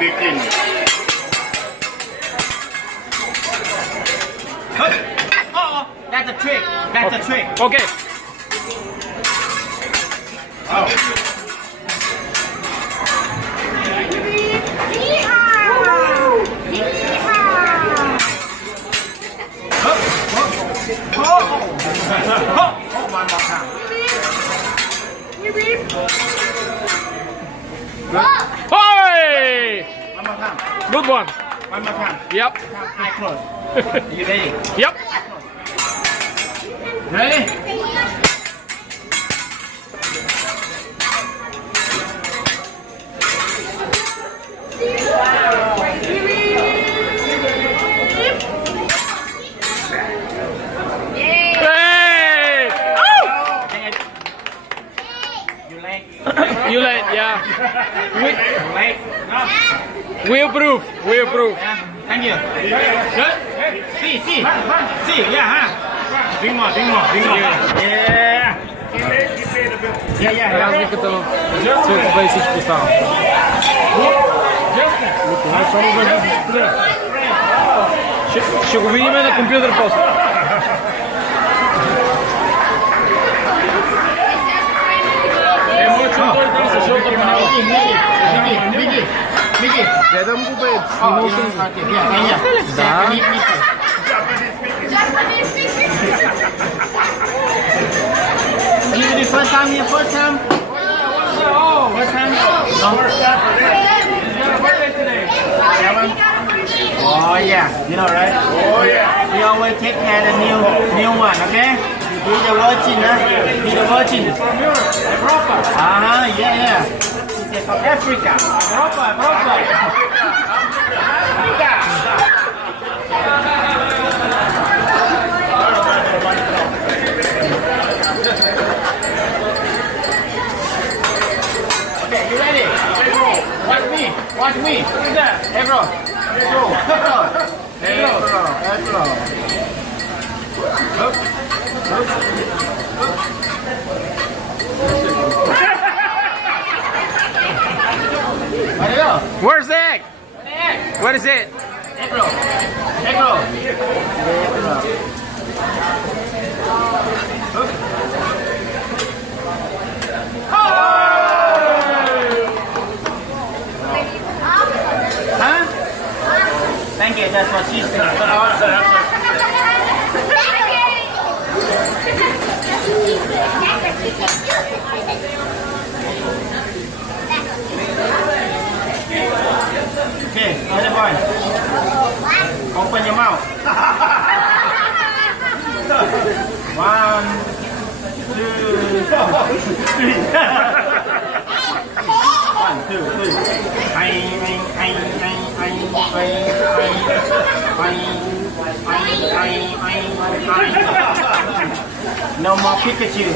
begin. Oh, that's a trick. That's a trick. Okay. Oh. One more time. Hey! One more time. Good one. One more time. Yep. Eye closed. You ready? Yep. Ready? Hey! You like? You like, yeah. You like? We approve. We approve. Thank you. Good. See. Yeah, huh? Drink more. Yeah. Yeah. Разлика в цветове и всичко останало. Ще го видим на компютър после. Мики. Гледам го, бе. Снимал съм го. Да. You first time here, first time? Oh, first time? No. Oh yeah, you know right? Oh yeah. We always take care of the new one, okay? Be the virgin, huh? Be the virgin. Europa. Yeah. It's from Africa. Europa. Okay, you ready? Watch me. What is that? Hey bro. Where's the egg? What is it? Egg roll. Huh? Thank you, that's what she's saying. Okay, other boy. Open your mouth. 1, 2, 3. 1, 2, 3. No more Pikachu.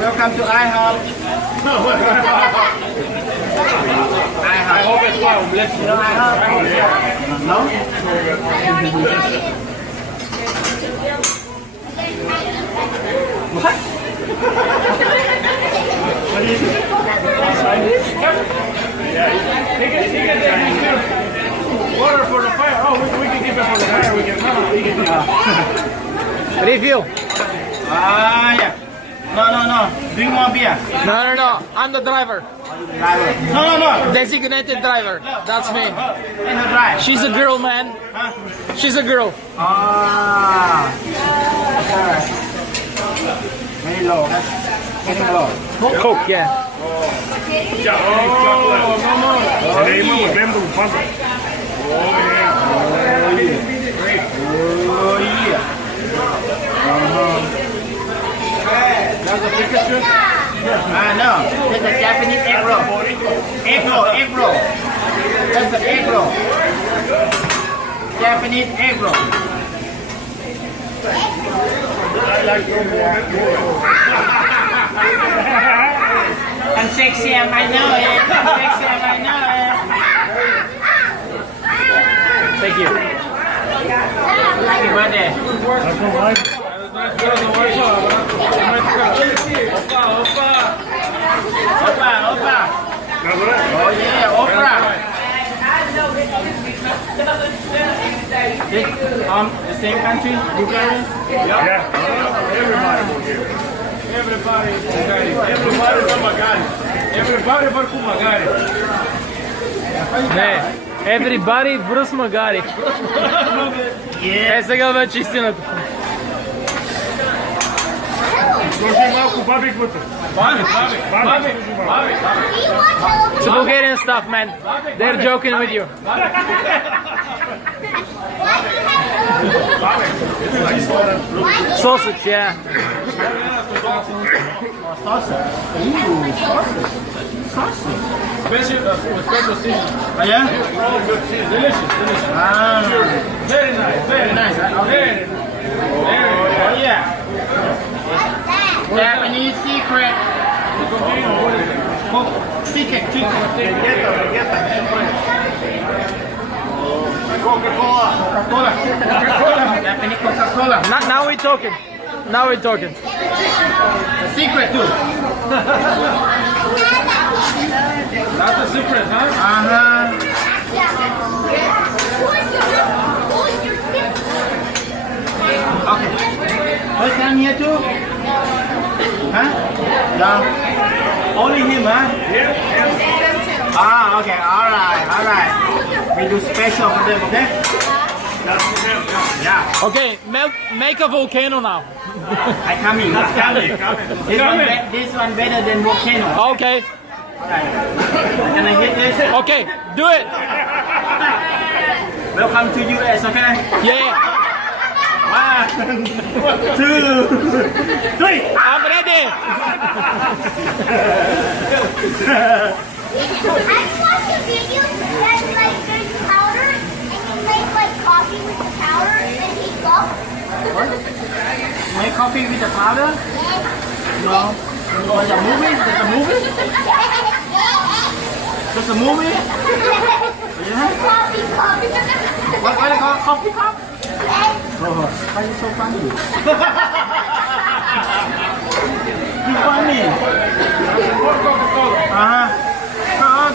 Welcome to IHOP. I hope it's well. Let's you know IHOP. No? What? What is it? Water for the fire. Oh, we can give it for the fire. We can. Refill. Yeah. No. Drink more beer. No. I'm the driver. No. Designated driver. That's me. Let her drive. She's a girl, man. Huh? She's a girl. Very low. Getting low. Coke, yeah. That's a Pikachu? No. That's a Japanese egg roll. Egg roll. That's an egg roll. Japanese egg roll. I'm sexy, I know it. Thank you. Happy birthday. Opa. Oh yeah, Oprah. The same country, Bulgaria? Yeah. Everybody Bulgaria. Everybody Bulgaria. Everybody from Magari. Everybody from Magari. Не, everybody връз магари. Сега вече истината. Сложи малко бабик вътре. Бабик. It's Bulgarian stuff, man. They're joking with you. Sausage, yeah. Special season. Oh yeah? Delicious. Very nice. Very nice. Okay. Oh yeah. Japanese secret. Secret. Coca-Cola. Japanese Coca-Cola. Now we're talking. The secret too. That's a secret, huh? Okay. First time here too? Huh? Yeah. Only him, huh? Ah, okay. Alright. We do special for them, okay? Yeah. Okay, make a volcano now. I coming. This one better than volcano. Okay, Can I hit this? okay, do it. Welcome to US, okay? Yeah, 1, 2, 3. I'm ready. I watched a video that like there's powder and you make like coffee with the powder and heat up. Make coffee with the powder? No. There's a movie? There's a movie? Yeah? Coffee cup. What do you call coffee cup? Oh, why are you so funny? You funny.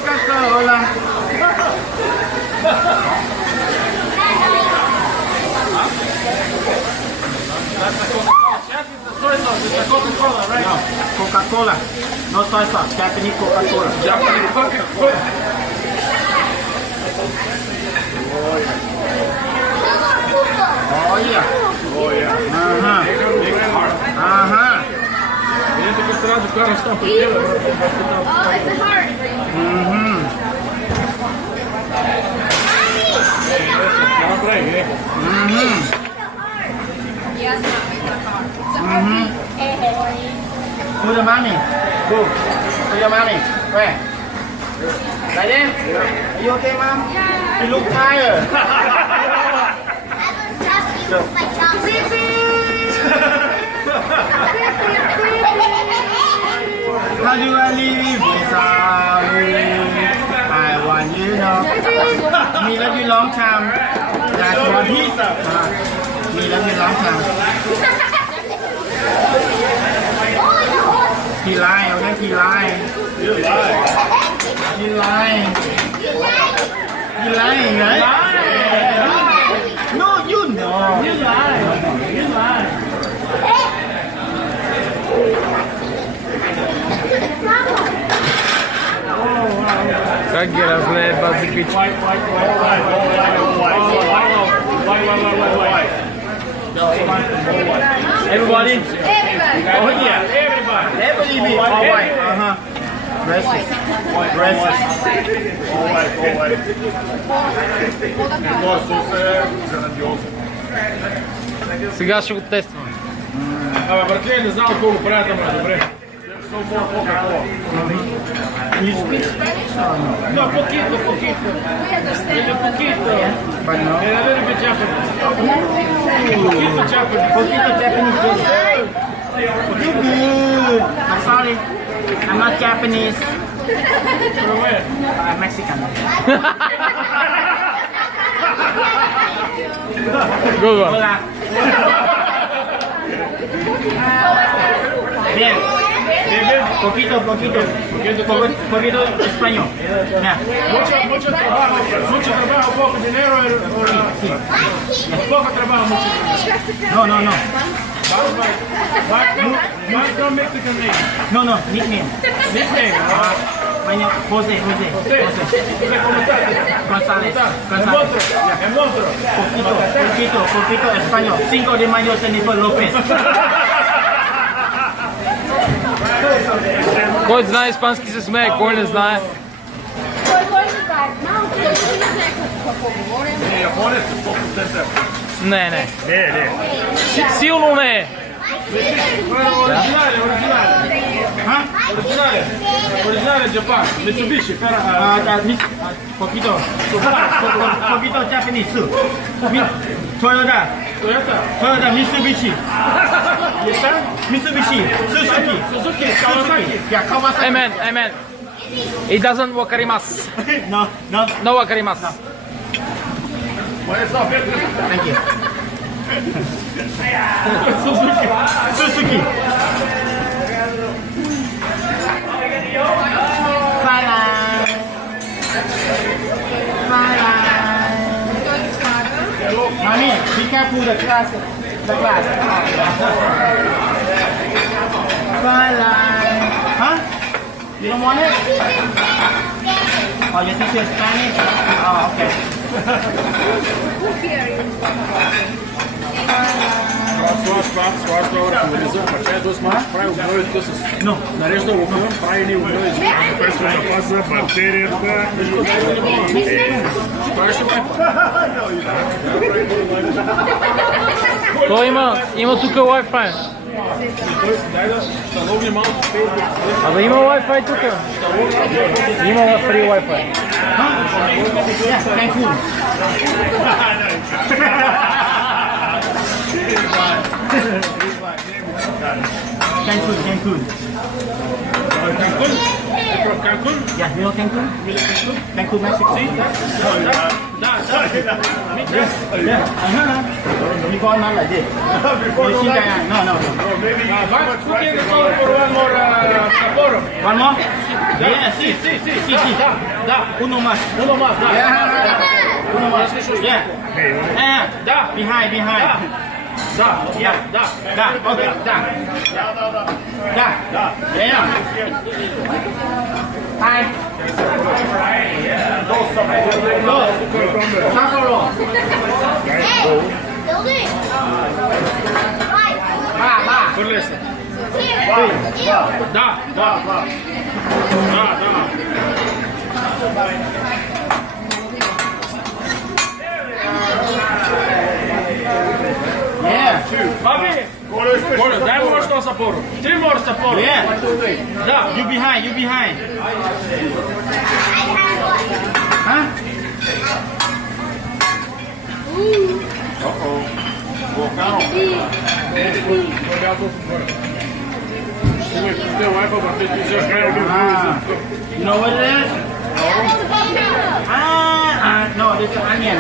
Coca-Cola. Coca-Cola, right? No, Coca-Cola. No soy sauce. Japanese Coca-Cola. Japanese Coca-Cola. Oh yeah. Gente que traz o cara está pequeno. Oh, it's a heart. Pra aí, né? Yes, it's a heart. It's a heart. To the mommy. Go. To your mommy. Where? Right there? Are you okay, mom? Yeah. You look tired. I was just using my chocolate. How do I live without you? I want you to know. Me love you long time. That's what he said. Me love you long time. He lied, okay? He lied. You lie. He lied. He lying, right? No, you know. You lie. Как герофлеба закричать. Everybody? Everybody. Oh yeah. Everybody be all white. Racist. Сега ще го тествам. Абе, братле, не знам колко правят, ама добре. No more Coca-Cola. You speak Spanish or no? No, poquito. A poquito. But no. And a little bit Japanese. Poquito Japanese. Poquito Japanese food. You good. I'm sorry. I'm not Japanese. Pero where? I'm Mexican. Good one. Hola. Bien. Poquito español. Ya. Mucho trabajo, poco dinero. Poco trabajo, mucho dinero. No. Why don't Mexican name? No, nickname. Nickname. Mañana, José. ¿Cómo estás? González. El monstruo. Poquito español. 5 de mayo, Jennifer López. Който знае испански се смее, кой не знае. Не. Силно не е. Originale Japan, Mitsubishi, Poquito Japanese. Toyota, Mitsubishi, Suzuki. Yeah, Kawasaki. Amen. It doesn't wakarimasu. No. No wakarimasu. Thank you. Suzuki. Mommy, be careful the glass. Huh? You don't want it? Oh, your teacher is Spanish? Oh, okay. No. Нарежда лукавен, прави ни лукавен. Запаса батерията. Той има тук Wi-Fi. Абе има Wi-Fi тук. Има free Wi-Fi. Yeah, Cancun. Cancun. From Cancun? Yeah, you know Cancun? Cancun, Mexico. Before not like this. No. Cooking is all for one more Sapporo. One more? Yeah, sí. Uno más. Yeah. Uno más. Yeah. Behind. Okay. Yeah. Hi. Sapporo. Hey, building. Right. Corlesa. Here. Da. Yeah. Papi, дай more što Sapporo. 3 more Sapporo. Yeah. Da. You behind. Huh? You know what it is? No, it's an onion.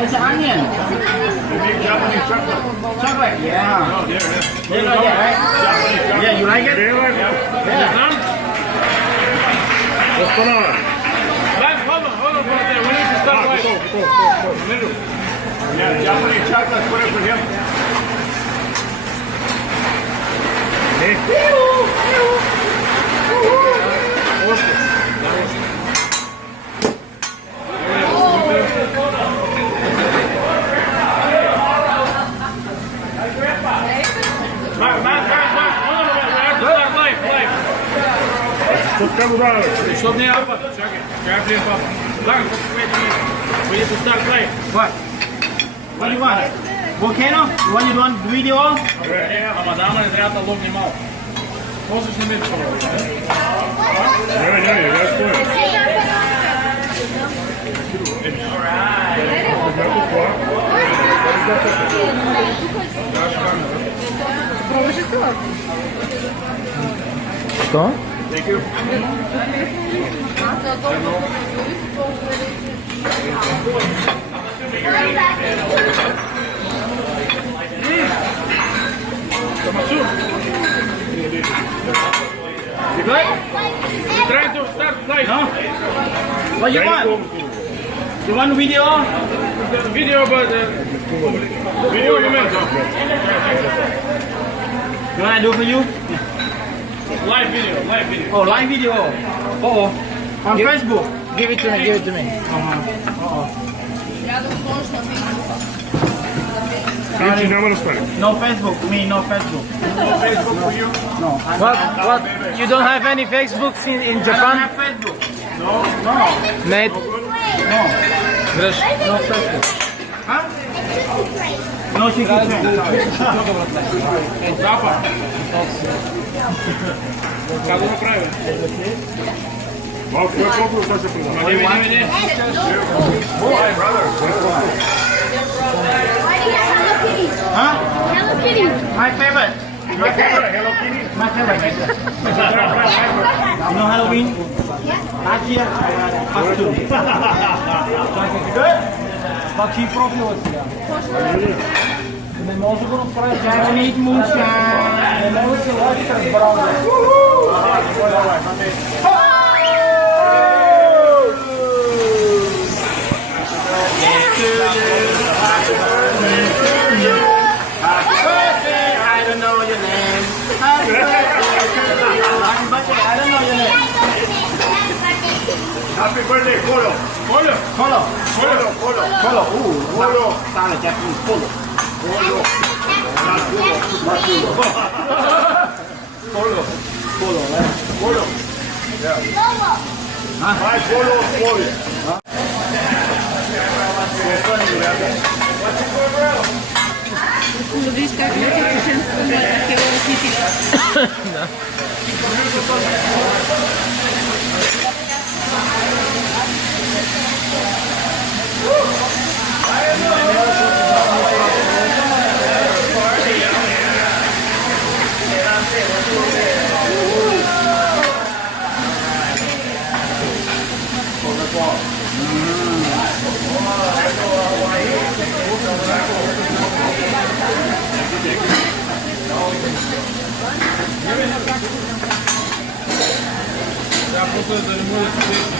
It's an onion. Chocolate. Yeah. You like it, right? Yeah, you like it? Yeah. What's going on? Guys, hold on for a second. We need to start right. Yeah, Japanese chocolate, put it for him. Što nije apad? Čekaj prije papa. Lagam, we need to start playing. What? What do you want? Volcano? You want to do video? Ама дама не трябва да ловни малко. Можеш ли ми това? Не, that's good. Що? you. You good? Try to start live. No? What you want? You want video? Video about video moment. You want I do for you? Live video. Oh, live video. Oh, on Facebook. Give it to me, give it to me. Riči, nema da stane. No Facebook, me no Facebook. Facebook for you? No. What? You don't have any Facebooks in I don't Japan? have Facebook. No. No. Nate, No. Graš, No Facebook. Huh? No chicken train. Zapad. Kako napravio? Malo koje koliko šta se prodava? Ne. Hi, brother. Huh? Hello Kitty. My favorite. My favorite, Hello Kitty. My favorite. You know Halloween? Last year I had a costume. Good? Какви профила сега? Не може да го направи. Japanese moonshine. Не може да се лади с браузър. I don't know your name. Happy birthday. I don't know your name. Happy birthday, Polo. Polo. Polo. Polo. Ooh, Polo. Sound like Japanese polo. Polo. Polo. Polo, right? Polo. Hi, Polo, Polo. Видиш как някакви женство има такива ракити. Да, просто да не може да се